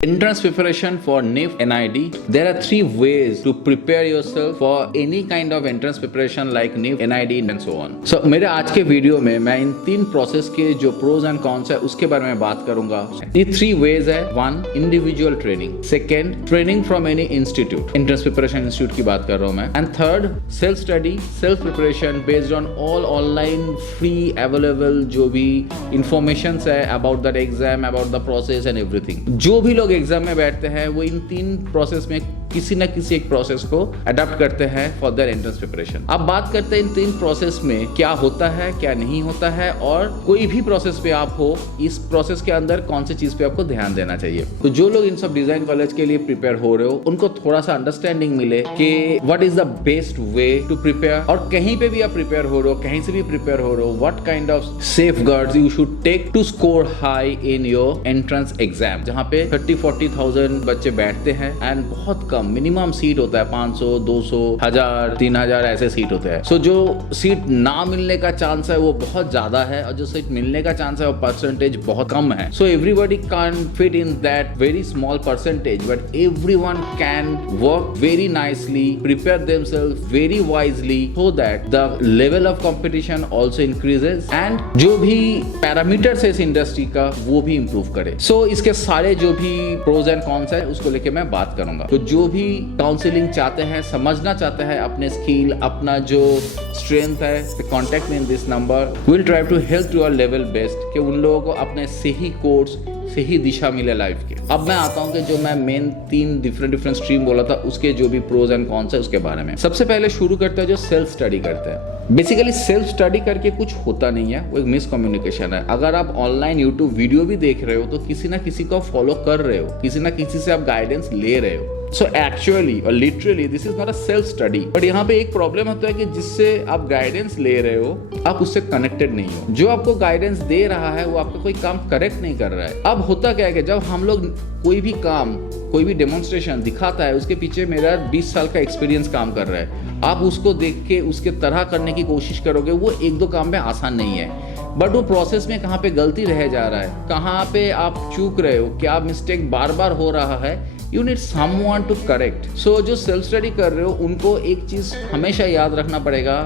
Entrance preparation for NIF NID. There are three ways to prepare yourself for any kind of entrance preparation like NIF NID and so on. So मेरे आज के video में मैं इन तीन process के जो pros and cons है उसके बारे में बात करूंगा. ये थ्री वेज है. One, individual training. Second, training from any institute. Entrance preparation institute की बात कर रहा हूँ मैं. And third, self study, self preparation based on all online free available जो भी इंफॉर्मेशन है about that exam, about the process and everything. जो भी लोग एग्जाम में बैठते हैं वो इन तीन प्रोसेस में किसी न किसी एक प्रोसेस को अडॉप्ट करते हैं फॉर देयर एंट्रेंस प्रिपरेशन. अब बात करते हैं इन तीन प्रोसेस में क्या होता है, क्या नहीं होता है, और कोई भी प्रोसेस पे आप हो इस प्रोसेस के अंदर कौन सी चीज पे आपको ध्यान देना चाहिए. तो जो लोग इन सब डिजाइन कॉलेज के लिए प्रिपेयर हो रहे हो उनको थोड़ा सा अंडरस्टैंडिंग मिले कि what is the best way to prepare. और कहीं पे भी आप प्रिपेयर हो रहे हो, कहीं से भी प्रिपेयर हो रहे हो, what kind of safeguards you should take to score high in your entrance exam, जहाँ पे 30-40,000 बच्चे बैठते हैं एंड बहुत कम मिनिमम सीट होता है. 500, 200, 1000, 3000 ऐसे सीट होते हैं. सो जो सीट ना मिलने का चांस है वो बहुत ज्यादा है और जो सीट मिलने का चांस है वो परसेंटेज बहुत कम है. So everybody can fit in that very small percentage, but everyone can work very nicely, prepare themself very wisely so that the level of competition also increases and जो भी parameters है इस industry का वो भी इंप्रूव करे. सो इसके सारे जो भी प्रोज एंड कॉन्स है उसको लेके मैं बात करूंगा. तो जो भी काउंसलिंग चाहते हैं, समझना चाहते हैं अपने स्किल, अपना जो स्ट्रेंथ है, contact me in this number. Will try to help to your level best कि उन लोगों को अपने सही कोर्स, सही दिशा मिले लाइफ के. अब मैं आता हूँ कि जो मैं मेन तीन डिफरेंट स्ट्रीम बोला था उसके जो भी प्रोज एंड कॉन्स है उसके बारे में. सबसे पहले शुरू करते हैं जो सेल्फ स्टडी करते हैं. बेसिकली सेल्फ स्टडी करके कुछ होता नहीं है, वो एक मिसकम्युनिकेशन है. अगर आप ऑनलाइन यूट्यूब वीडियो भी देख रहे हो तो किसी ना किसी को फॉलो कर रहे हो, किसी ना किसी से आप गाइडेंस ले रहे हो. सो एक्चुअली और literally this is not a self study. But यहाँ पे एक प्रॉब्लम होता है कि जिससे आप गाइडेंस ले रहे हो आप उससे कनेक्टेड नहीं हो. जो आपको गाइडेंस दे रहा है वो आपका कोई काम करेक्ट नहीं कर रहा है. अब होता क्या है कि जब हम लोग कोई भी काम, कोई भी डेमोन्स्ट्रेशन दिखाता है उसके पीछे मेरा 20 साल का एक्सपीरियंस काम कर रहा है. आप उसको देख के उसके तरह करने की कोशिश करोगे, वो एक दो काम में आसान नहीं है. बट वो प्रोसेस में कहाँ पे गलती रह जा रहा है, कहाँ पे आप चूक रहे हो, क्या मिस्टेक बार बार हो रहा है, you need someone to correct. So जो सेल्फ स्टडी कर रहे हो उनको एक चीज हमेशा याद रखना पड़ेगा,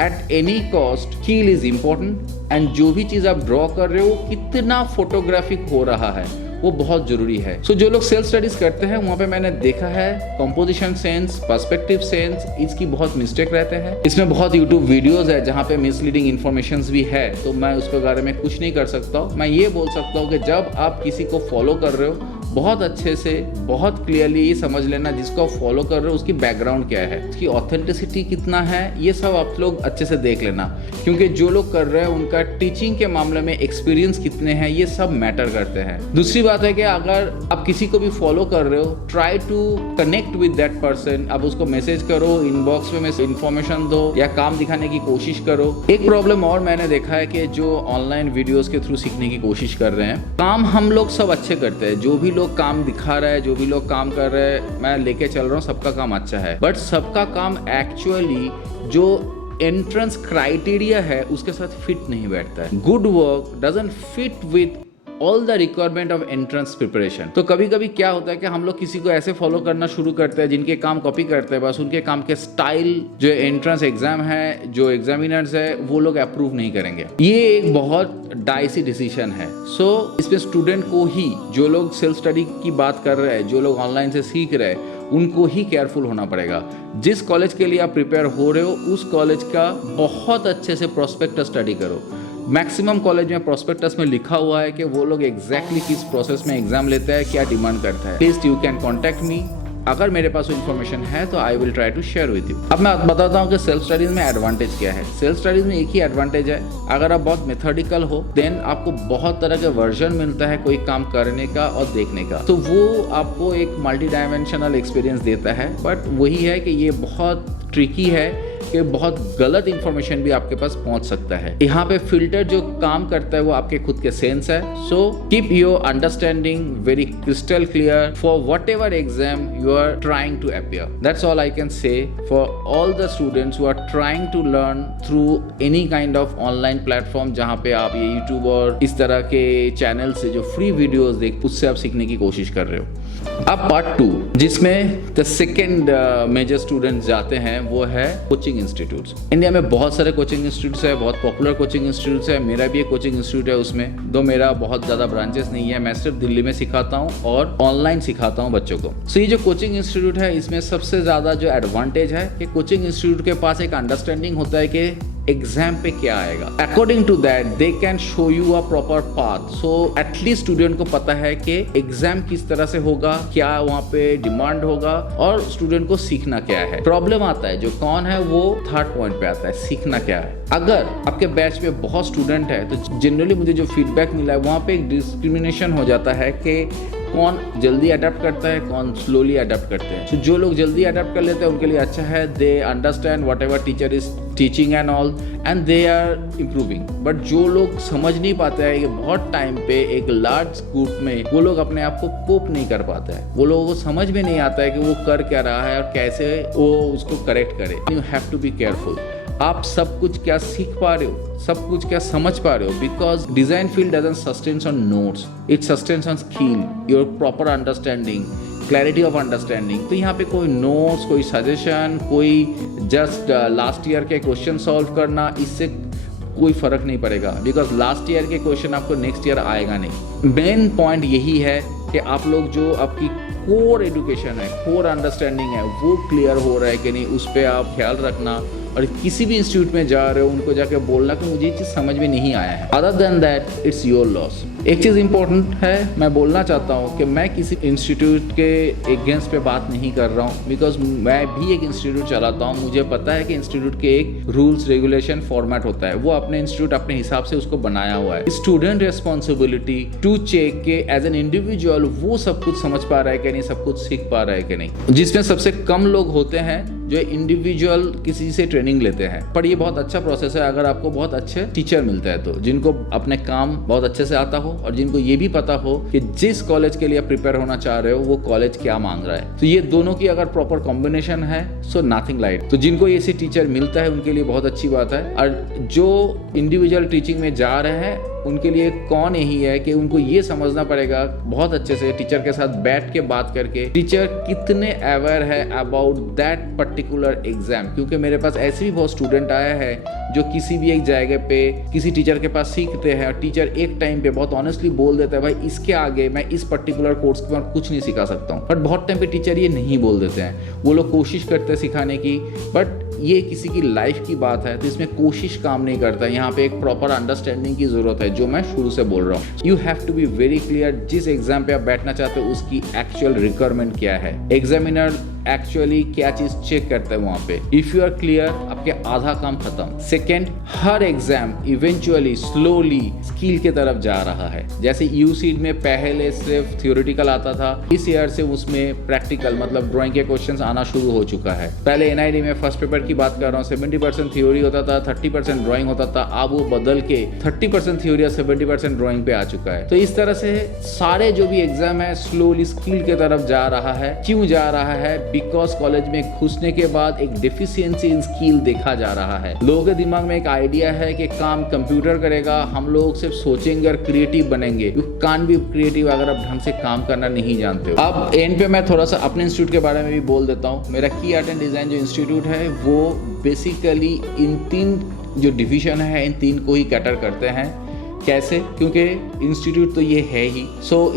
at any cost skill is important and जो भी चीज आप ड्रॉ कर रहे हो कितना फोटोग्राफिक हो रहा है वो बहुत जरूरी है. सो जो लोग सेल्फ स्टडीज करते हैं वहाँ पे मैंने देखा है कंपोजिशन सेंस, पर्सपेक्टिव सेंस, इसकी बहुत मिस्टेक रहते हैं. इसमें बहुत यूट्यूब वीडियोस है जहाँ पे मिसलीडिंग इन्फॉर्मेशंस भी है, तो मैं उसके बारे में कुछ नहीं कर सकता हूँ. मैं ये बोल सकता हूँ कि जब आप किसी को फॉलो कर रहे हो बहुत अच्छे से, बहुत क्लियरली ये समझ लेना जिसको आप फॉलो कर रहे हो उसकी बैकग्राउंड क्या है, उसकी ऑथेंटिसिटी कितना है, ये सब आप लोग अच्छे से देख लेना. क्योंकि जो लोग कर रहे हैं उनका टीचिंग के मामले में एक्सपीरियंस कितने हैं ये सब मैटर करते हैं. दूसरी बात है कि अगर आप किसी को भी फॉलो कर रहे हो, try to connect with that person. आप उसको मैसेज करो, इनबॉक्स में इन्फॉर्मेशन दो या काम दिखाने की कोशिश करो. एक प्रॉब्लम और मैंने देखा है कि जो ऑनलाइन वीडियोस के थ्रू सीखने की कोशिश कर रहे हैं, काम हम लोग सब अच्छे करते हैं, जो भी लोग काम दिखा रहा है, जो भी लोग काम कर रहे हैं, मैं लेके चल रहा हूँ, सबका काम अच्छा है. बट सबका काम एक्चुअली जो एंट्रेंस क्राइटेरिया है उसके साथ फिट नहीं बैठता है. Good work doesn't fit with all the requirement of entrance preparation. तो कभी कभी क्या होता है कि हम लोग किसी को ऐसे फॉलो करना शुरू करते हैं जिनके काम कॉपी करते हैं, बस उनके काम के स्टाइल जो एंट्रेंस एग्जाम है, जो एग्जामिनर्स है वो लोग अप्रूव नहीं करेंगे. ये एक बहुत डाइसी डिसीजन है. सो इसमें स्टूडेंट को ही, जो लोग सेल्फ स्टडी की बात कर रहे हैं, जो लोग ऑनलाइन से सीख रहे हैं, उनको ही केयरफुल होना पड़ेगा. जिस कॉलेज के लिए आप प्रिपेयर हो रहे हो उस कॉलेज का बहुत अच्छे से प्रोस्पेक्टस स्टडी करो. मैक्सिमम कॉलेज में प्रोस्पेक्टस में लिखा हुआ है कि वो लोग एग्जैक्टली किस प्रोसेस में एग्जाम लेते हैं, क्या डिमांड करता है. Please you can contact me. अगर मेरे पास इन्फॉर्मेशन है तो I will try to share with you. अब मैं बताता हूँ कि सेल्फ स्टडीज में एडवांटेज क्या है. सेल्फ स्टडीज में एक ही एडवांटेज है, अगर आप बहुत मेथडिकल हो देन आपको बहुत तरह के वर्जन मिलता है कोई काम करने का और देखने का, तो वो आपको एक मल्टी डायमेंशनल एक्सपीरियंस देता है. बट वही है कि ये बहुत ट्रिकी है कि बहुत गलत इंफॉर्मेशन भी आपके पास पहुंच सकता है। यहाँ पे फिल्टर जो काम करता है वो आपके खुद के सेंस है। So keep your understanding very crystal clear for whatever exam you are trying to appear. That's all I can say for all the students who are trying to learn through any kind of online platform, जहाँ पे आप ये YouTube और इस तरह के channel से जो फ्री वीडियोस देख उससे आप सीखने की कोशिश कर रहे हो। अब पार्ट 2 जिसमें द सेकेंड मेजर स्टूडेंट्स जाते हैं वो है कोचिंग इंस्टीट्यूट्स। इंडिया में बहुत सारे कोचिंग इंस्टीट्यूट्स है, बहुत पॉपुलर कोचिंग इंस्टीट्यूट्स है। मेरा भी एक कोचिंग इंस्टीट्यूट है उसमें, दो मेरा बहुत ज़्यादा ब्रांचेस नहीं है। मैं सिर्फ दिल्ली में सिखाता हूँ और ऑनलाइन सिखाता हूँ बच्चों को। सो ये जो कोचिंग इंस्टीट्यूट है इसमें सबसे ज़्यादा जो एडवांटेज है कि कोचिंग इंस्टीट्यूट के पास एक अंडरस्टैंडिंग होता है कि एग्जाम पे क्या आएगा। According to that they can show you a proper path. So at least student को पता है कि एग्जाम किस तरह से होगा, क्या वहाँ पे डिमांड होगा और स्टूडेंट को सीखना क्या है। प्रॉब्लम आता है जो कौन है वो थर्ड पॉइंट पे आता है, सीखना क्या है। अगर आपके बैच में बहुत स्टूडेंट है तो जनरली मुझे जो फीडबैक मिला है वहाँ पे एक डिस्क्रिमिनेशन हो जाता है कि कौन जल्दी अडेप्ट करता है, कौन स्लोली अडेप्ट करते हैं। तो जो लोग जल्दी अडेप्ट कर लेते हैं उनके लिए अच्छा है, they understand whatever teacher is teaching and all and they are improving. But जो लोग समझ नहीं पाते हैं, ये बहुत टाइम पे एक लार्ज ग्रुप में वो लोग अपने आप को कोप नहीं कर पाते हैं, वो लोगों को समझ में नहीं आता है कि वो कर क्या रहा है और कैसे वो उसको करेक्ट करे। You have to be careful. आप सब कुछ क्या सीख पा रहे हो, सब कुछ क्या समझ पा रहे हो, because design field doesn't sustains on notes, it sustains on skill, your proper understanding, clarity of understanding. तो यहाँ पे कोई नोट्स, कोई सजेशन, कोई जस्ट लास्ट ईयर के क्वेश्चन सॉल्व करना, इससे कोई फर्क नहीं पड़ेगा, बिकॉज लास्ट ईयर के क्वेश्चन आपको नेक्स्ट ईयर आएगा नहीं। मेन पॉइंट यही है कि आप लोग जो आपकी कोर एजुकेशन है, कोर अंडरस्टैंडिंग है, वो क्लियर हो रहा है कि नहीं, उस पर आप ख्याल रखना। और किसी भी इंस्टीट्यूट में जा रहे हो उनको जाके बोलना कि मुझे ये चीज़ समझ में नहीं आया है। Other than that it's your loss. एक चीज़ इंपॉर्टेंट है, मैं बोलना चाहता हूँ कि मैं किसी इंस्टीट्यूट के अगेंस्ट पे बात नहीं कर रहा हूँ, बिकॉज मैं भी एक इंस्टीट्यूट चलाता हूँ। मुझे पता है कि इंस्टीट्यूट के एक रूल्स, रेगुलेशन, फॉर्मेट होता है, वो अपने इंस्टीट्यूट अपने हिसाब से उसको बनाया हुआ है। स्टूडेंट रिस्पॉन्सिबिलिटी टू चेक के एज एन इंडिविजुअल वो सब कुछ समझ पा रहा है कि नहीं, सब कुछ सीख पा रहा है कि नहीं। जिसमें सबसे कम लोग होते हैं जो इंडिविजुअल किसी से ट्रेनिंग लेते हैं। पर ये बहुत अच्छा प्रोसेस है अगर आपको बहुत अच्छे टीचर मिलता है तो, जिनको अपने काम बहुत अच्छे से आता हो और जिनको ये भी पता हो कि जिस कॉलेज के लिए प्रिपेयर होना चाह रहे हो वो कॉलेज क्या मांग रहा है। तो ये दोनों की अगर प्रॉपर कॉम्बिनेशन है, सो नथिंग लाइट। तो जिनको ऐसे टीचर मिलता है उनके लिए बहुत अच्छी बात है। और जो इंडिविजुअल टीचिंग में जा रहे हैं उनके लिए कौन यही है कि उनको ये समझना पड़ेगा बहुत अच्छे से टीचर के साथ बैठ के बात करके, टीचर कितने अवेयर है अबाउट दैट पर्टिकुलर एग्जाम। क्योंकि मेरे पास ऐसे भी बहुत स्टूडेंट आया है जो किसी भी एक जगह पे किसी टीचर के पास सीखते हैं और टीचर एक टाइम पे बहुत ऑनेस्टली बोल देता है, भाई इसके आगे मैं इस पर्टिकुलर कोर्स के बाद कुछ नहीं सिखा सकता हूँ। बट बहुत टाइम पे टीचर ये नहीं बोल देते हैं, वो लोग कोशिश करते हैं सिखाने की, बट ये किसी की लाइफ की बात है तो इसमें कोशिश काम नहीं करता। यहाँ पे एक प्रॉपर अंडरस्टैंडिंग की जरूरत है, जो मैं शुरू से बोल रहा हूँ। You have to be very clear जिस एग्जाम पे आप बैठना चाहते हो उसकी एक्चुअल रिक्वायरमेंट क्या है, एग्जामिनर एक्चुअली क्या चीज चेक करता है वहां पे। इफ यू आर क्लियर, आपके आधा काम खत्म। सेकेंड, हर एग्जाम इवेंचुअली स्लोली स्किल की तरफ जा रहा है। जैसे यूसीड में पहले सिर्फ थियोरेटिकल आता था, इस ईयर से उसमें प्रैक्टिकल मतलब ड्राइंग के क्वेश्चंस आना शुरू हो चुका है। पहले एनआईडी में फर्स्ट पेपर की बात कर रहा हूँ, 70% थ्योरी होता था, 30% ड्राइंग होता था। अब वो बदल के 30% थ्योरी और 70% ड्राइंग पे आ चुका है। तो इस तरह से सारे जो भी एग्जाम है स्लोली स्किल की तरफ जा रहा है। क्यों जा रहा है? बिकॉज कॉलेज में घुसने के बाद एक डिफिशियंसी इन स्किल देखा जा रहा है। लोगों के दिमाग में एक आइडिया है कि काम कंप्यूटर करेगा, हम लोग सिर्फ सोचेंगे और क्रिएटिव बनेंगे। यू कांट बी क्रिएटिव अगर आप ढंग से काम करना नहीं जानते हो। अब एंड पे मैं थोड़ा सा अपने इंस्टीट्यूट के बारे में भी बोल देता हूँ। मेरा की आर्ट एंड डिजाइन जो इंस्टीट्यूट है वो बेसिकली इन 3 जो डिवीजन है इन 3 को ही कैटर करते हैं। कैसे? क्योंकि इंस्टीट्यूट तो ये है ही।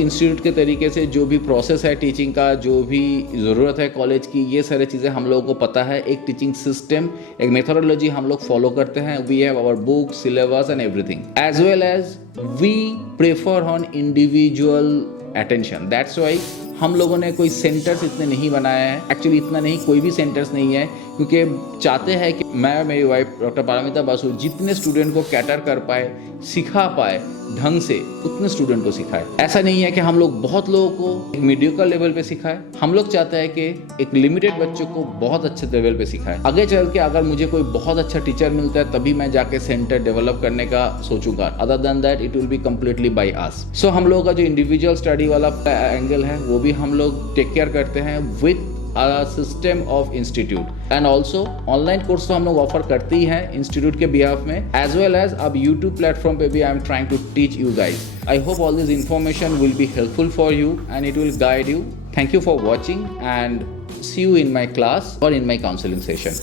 इंस्टीट्यूट के तरीके से जो भी प्रोसेस है टीचिंग का, जो भी ज़रूरत है कॉलेज की, ये सारी चीज़ें हम लोगों को पता है। एक टीचिंग सिस्टम, एक मेथोडोलॉजी हम लोग फॉलो करते हैं। We have our book, syllabus and everything, as well as we prefer on individual attention. That's why हम लोगों ने कोई सेंटर्स इतने नहीं बनाए हैं। एक्चुअली इतना नहीं, कोई भी सेंटर्स नहीं है, क्योंकि चाहते हैं कि मैं मेरी वाइफ डॉक्टर पारमिता बासु जितने स्टूडेंट को कैटर कर पाए, सिखा पाए ढंग से, उतने स्टूडेंट को सिखाए। ऐसा नहीं है कि हम लोग बहुत लोगों को एक मीडियोकर लेवल पे सिखाए, हम लोग चाहते हैं कि एक लिमिटेड बच्चों को बहुत अच्छे लेवल पे सिखाए। आगे चल के अगर मुझे कोई बहुत अच्छा टीचर मिलता है तभी मैं जाके सेंटर डेवलप करने का सोचूंगा। Other than that it will be completely by us. So हम लोगों का जो इंडिविजुअल स्टडी वाला एंगल है वो भी हम लोग टेक केयर करते हैं with a system of institute, and also online course तो हम लोग ऑफर करते ही हैं इंस्टीट्यूट के बिहाफ में, एज वेल एज अब यूट्यूब प्लेटफॉर्म पे भी I am trying to teach you guys. I hope all this information will be helpful for you and it will guide you. Thank you for watching and see you in my class or in my counseling session.